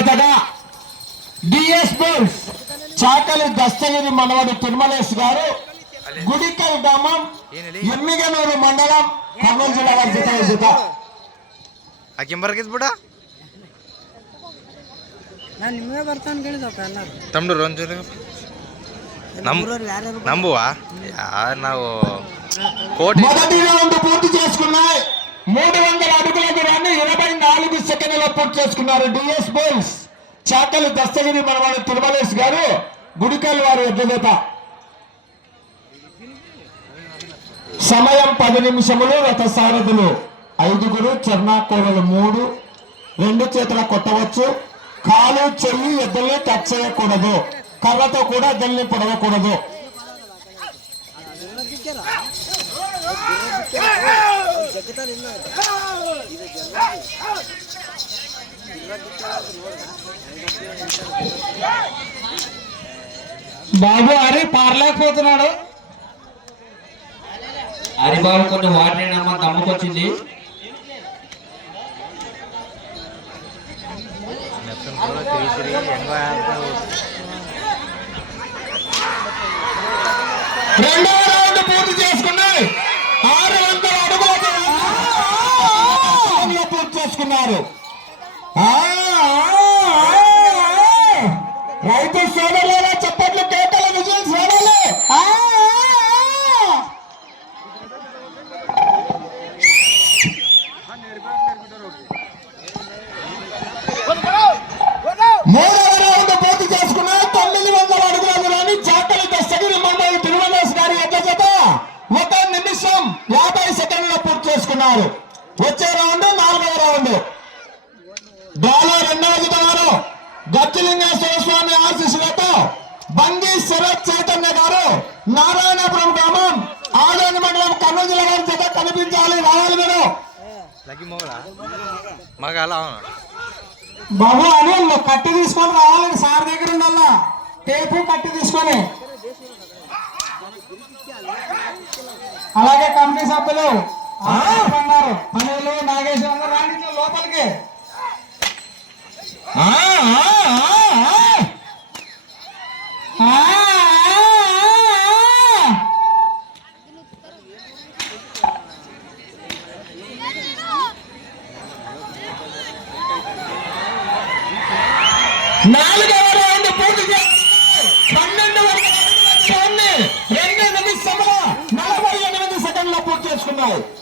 జతగా డిఎస్ బోల్స్ చాకలి దస్తగిరి మనవడు తిరుమలేష్ గారు గుడికల్ గ్రామం ఎమ్మిగనూరు మండలం కర్నూలు జిల్లా వారి జత ఈ జత ಆಕೆ ಬರಕಿದ್ ಬಿಡ ನಾನು ನಿಮಗೆ ಬರ್ತಾನೆ ಕೇಳಿದಪ್ಪ ಎಲ್ಲರೂ ತಮ್ದು ರೋಂಜೂರು ನಮ್ ಊರವ್ರು ಯಾರ್ಯಾರು ನಂಬುವ ಯಾರು ನಾವು కోటి మొదటి రౌండ్ పూర్తి చేసుకున్నాయి మూడు వందల అడుగుల దూరాన్ని ఇరవై నాలుగు సెకండ్లలో పూర్తి చేసుకున్నారు డిఎస్ బోల్స్ చాకలి దస్తగిరి మనవాడు తిరుమలేష్ గారు గుడికల్ వారి ఎద్దజత సమయం పది నిమిషములు రథ సారథులు ఐదుగురు చెర్నాకోవలు మూడు రెండు చేతుల కొట్టవచ్చు కాలు చెయ్యి ఎద్దుల్ని టచ్ చేయకూడదు కర్రతో కూడా ఎద్దుల్ని పొడవకూడదు బాబు హరి పారలేకపోతున్నాడు. హరిబాబు కొన్ని వాటర్ అమ్మ దమ్ముకొచ్చింది. రౌండ్ పూర్తి చేసుకున్నాయి ఆరు వందల అడుగుల దూరంలో ఉన్నారు రైతు సోదరులేనా చెప్పట్లు కేకల విజయం సోదరులే మూడవ రౌండ్ పూర్తి చేసుకున్నారు తొమ్మిది వందల అడుగుల దూరాన్ని చాకలి మండలి తిరుమలేశ్ గారి ఎడ్ల జత ఒక నిమిషం యాభై సెకండ్లలో పూర్తి చేసుకున్నారు. వచ్చే రౌండ్ రౌండ్ డాలో రెండవ వారు గచ్చిలింగేశ్వర స్వామి ఆశీస్సులతో బంగి శరత్ చైతన్య గారు నారాయణపురం గ్రామం ఆదోని మండలం కర్నూలు జిల్లా గారి జత కనిపించాలి రావాలి మీరు. బాబు అని కట్టి తీసుకొని రావాలండి సార్ దగ్గర ఉండాలా? టేపు కట్టి తీసుకొని. అలాగే కమిటీ సభ్యులు. అన్నారు పనులు నాగేశ్వరం అందరూ రాండి లోపలికి. ఆ, ఆ, ఆ, ఆ. ఆ, ఆ, ఆ. నాలుగవ రౌండ్ పూర్తి చేసుకున్నారు. పన్నెండు వందల అడుగుల దూరాన్ని రెండు నిమిషముల నలభై ఎనిమిది సెకండ్ల పూర్తి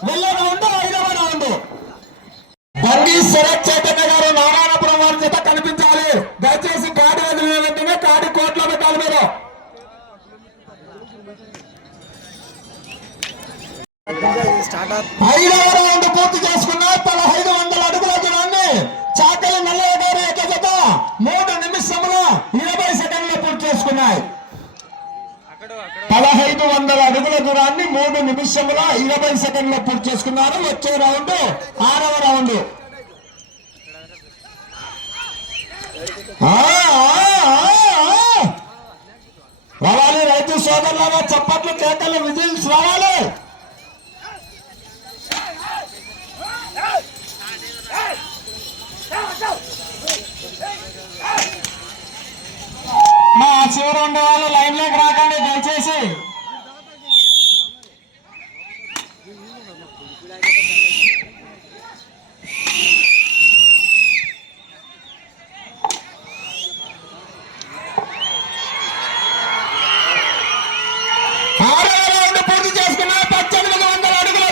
చేసుకున్నాయి వెళ్ళే రౌండ్ ఐదవ రౌండ్ బండి శరత్ చైతన్య గారు నారాయణపురం వారి చేత కనిపించాలి. దయచేసి కాడి వదిలిన వెంటనే కాడి కోట్లో పెట్టాలి మీరు. స్టార్ట్ ఐదవ రౌండ్ పూర్తి చేసుకున్న పదహైదు వందల అడుగుల దూరాన్ని చాకలి నల్లయ్య గారి యొక్క జత మూడు నిమిషముల ఇరవై సెకండ్లు పూర్తి చేసుకున్నాయి పదహైదు వందల అడుగుల దూరాన్ని మూడు నిమిషముల ఇరవై సెకండ్లు పూర్తి చేసుకున్నారు. వచ్చే రౌండ్ ఆరవ రౌండ్. రావాలి రైతు సోదరులారా చప్పట్లు కేకలు విజిల్స్ రావాలి మా చివరి ఉండే వాళ్ళు లైన్లోకి రాకండి దయచేసి. పూర్తి వందల అడుగుల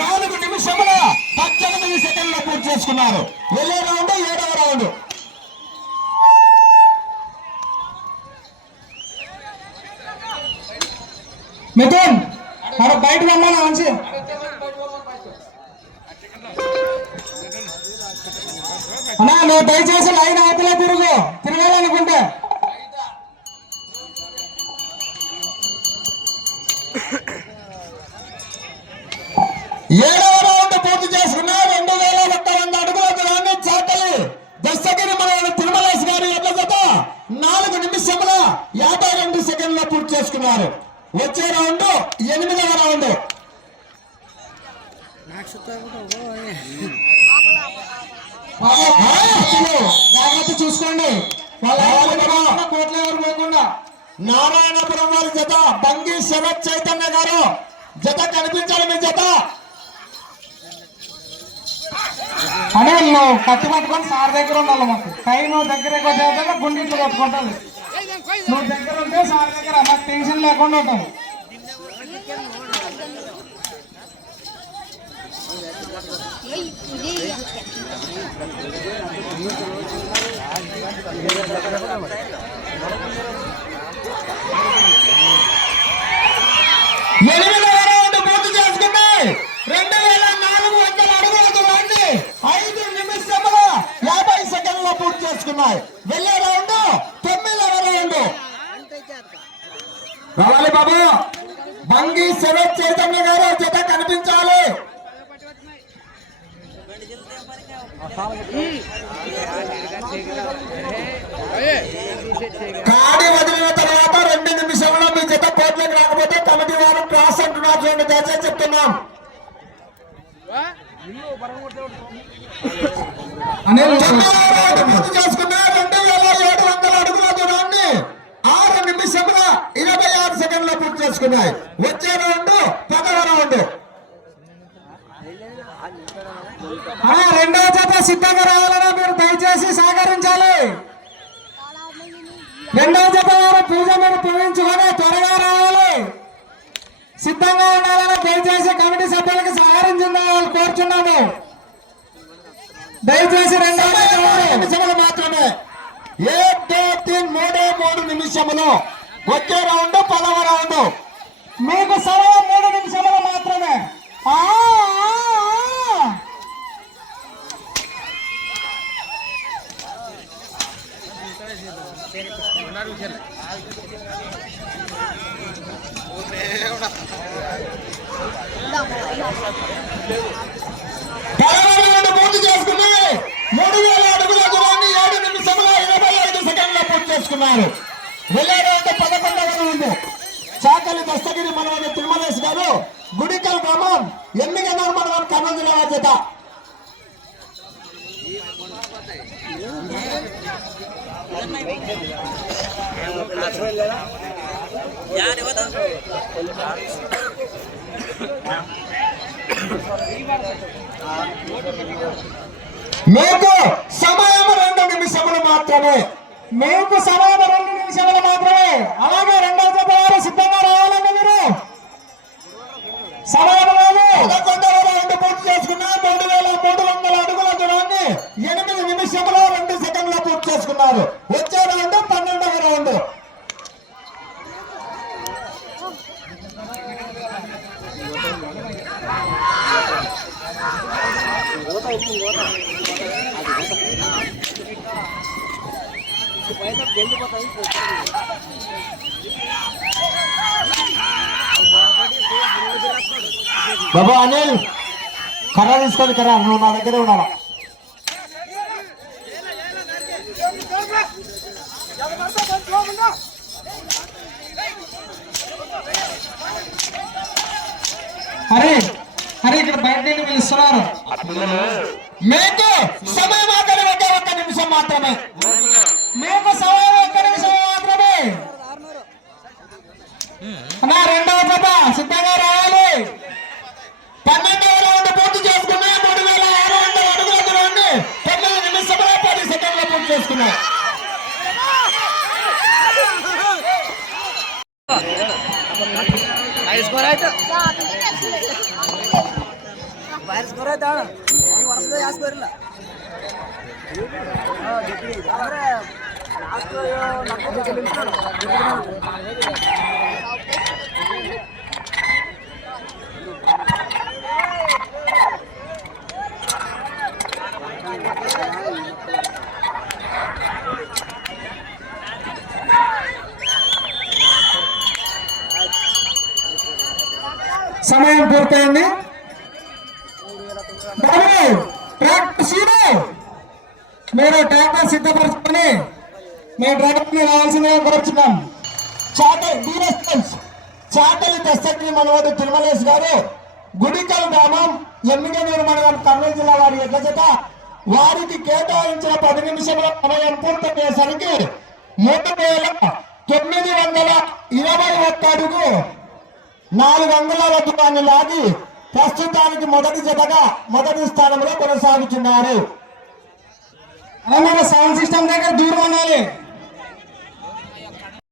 నాలుగు నిమిషముల పద్దెనిమిది సెకండ్లు పూర్తి చేసుకున్నారు. వెళ్ళే అన్నా నువ్వు దయచేసి లైన్ అవతల తిరుగు. తిరగాలనుకుంటే. ఏడవ రౌండ్ పూర్తి చేసుకున్న రెండు వేల ఒక్క వంద అడుగుల దూరాన్ని చాటలి. దస్తగిరి మన తిరుమలేశ్ గారి ఎడ్ల జత నాలుగు నిమిషముల యాభై రెండు సెకండ్ల పూర్తి చేసుకున్నారు. వచ్చే రౌండ్ ఎనిమిదవ రౌండ్. నాకు జాగ్రత్త చూసుకోండి. కోట్లు ఎవరు పోకుండా. నారాయణపురం వారి జత బంగి శరత్ చైతన్య గారు. జత కనిపించాలి మీ జత. అనే నువ్వు కత్తి పట్టుకొని సార్ దగ్గర ఉండాలి మాకు. కై నువ్వు దగ్గర కొట్టేదా గుండెట్లు కొట్టుకుంటుంది నువ్వు దగ్గర ఉంటే సార్ దగ్గర మాకు టెన్షన్ లేకుండా ఉంటుంది రౌండ్ పూర్తి చేసుకున్నాయి రెండు వేల నాలుగు వందల అడుగుల దూరాన్ని ఐదు నిమిషముల యాభై సెకండ్ల పూర్తి చేసుకున్నాయి. వెళ్ళే రౌండ్ తొమ్మిదవ రౌండ్ రావాలి బాబు. బంగి శరత్ చైతన్య గారు జత కనిపించాలి. కాడి వదిలిన తర్వాత రెండు నిమిషంలో మీ జత కోట్లకు రాకపోతే కమిటీ వారు క్లాస్ అంటున్నారు చూడండి దయచేసి చెప్తున్నాం. చేసుకున్న రెండు వేల ఏడు వందల అడుగుల దూరాన్ని ఆరు నిమిషముల ఇరవై ఆరు సెకండ్ల పూర్తి చేసుకున్నాయి. వచ్చే రౌండ్ పదవ రౌండ్. ఆ, రెండో జత సిద్ధంగా రావాలనే మీరు దయచేసి సహకరించాలి. రెండో జత వారు పూజ మీరు పూజించుకొని త్వరగా రావాలి. సిద్ధంగా ఉండాలని దయచేసి కమిటీ సభ్యులకు సహకరించిందని కోరుచున్నాము. దయచేసి రెండో మాత్రమే. ఏ దో మూడే మూడు నిమిషములు. వచ్చే రౌండ్ పదవ రౌండ్. మీకు సమయం మూడు నిమిషములు మాత్రమే. ఆ. పదవ రౌండ్ పూర్తి చేసుకున్నాయి మూడు వేల అడుగుల దూరాన్ని ఏడు నిమిషంలో ఇరవై ఐదు సెకండ్ల పూర్తి చేసుకున్నారు. వెళ్ళే పదకొండవ రౌండ్. చాకలి దస్తగిరి మనవని తిరుమలేశ్ గారు గుడికల్ గ్రామం ఎన్నికన్నారు మనవని కర్నూలు జిల్లా బాధ్యత మీకు సమయం రెండు నిమిషములు మాత్రమే. మీకు సమయం రెండు నిమిషములు మాత్రమే. అలాగే రెండవ జత వారు సిద్ధంగా రావాలండి మీరు. సమయం లేదు. పదకొండవ రౌండ్ పూర్తి చేసుకున్నా. రెండు వేల మూడు వందల అడుగుల దూరాన్ని ఎనిమిది నిమిషములు చేసుకున్నారు. వచ్చే రౌండ్ పన్నెండవ రౌండ్ బాబా అనిల్ కర్ర తీసుకొని కర్ర. నువ్వు నా దగ్గరే ఉన్నావా? హరి హరి ఇక్కడ బయట పిలుస్తున్నారు. మీకు సమయం ఆఖరి ఒకే ఒక్క నిమిషం మాత్రమే. మీకు సమయం ఒక్క నిమిషం మాత్రమే. నా రెండవ జత సిద్ధంగా రావాలి. పన్నెండవ రౌండ్ పూర్తి చేసుకున్నా మూడు వేల ఆరు వందల అడుగుల దూరాన్ని తొమ్మిది నిమిషంలో పది సెకండ్ల పూర్తి చేసుకున్నాయి बाहेर स्कोर आहे दाळ मी वर्षाचा या स्कोरला घेतली పూర్తయింది బాబు ట్రాక్టర్ మీరు ట్రాక్టర్ సిద్ధపరచుకొని మీ డ్రైవర్ని రావాల్సిందిగా కోరుచున్నాం. చాకలి డీరెస్పెన్స్ చాకలి దస్తగిరి మనవాడు తిరుమలేశ్ గారు గుడికల్ గ్రామం ఎమ్మిగనూరు మండలం కర్నూలు జిల్లా వారి ఎడ్ల వారికి కేటాయించిన పది నిమిషంలో సమయం పూర్తయ్యేసరికి మూడు వేల తొమ్మిది వందల ఇరవై ఒక్క అడుగు నాలుగు అంగుళాల దూరాన్ని లాగి ప్రస్తుతానికి మొదటి జతగా మొదటి స్థానంలో కొనసాగుతున్నారు. మన సౌండ్ సిస్టమ్ దగ్గర దూరం ఉండాలి.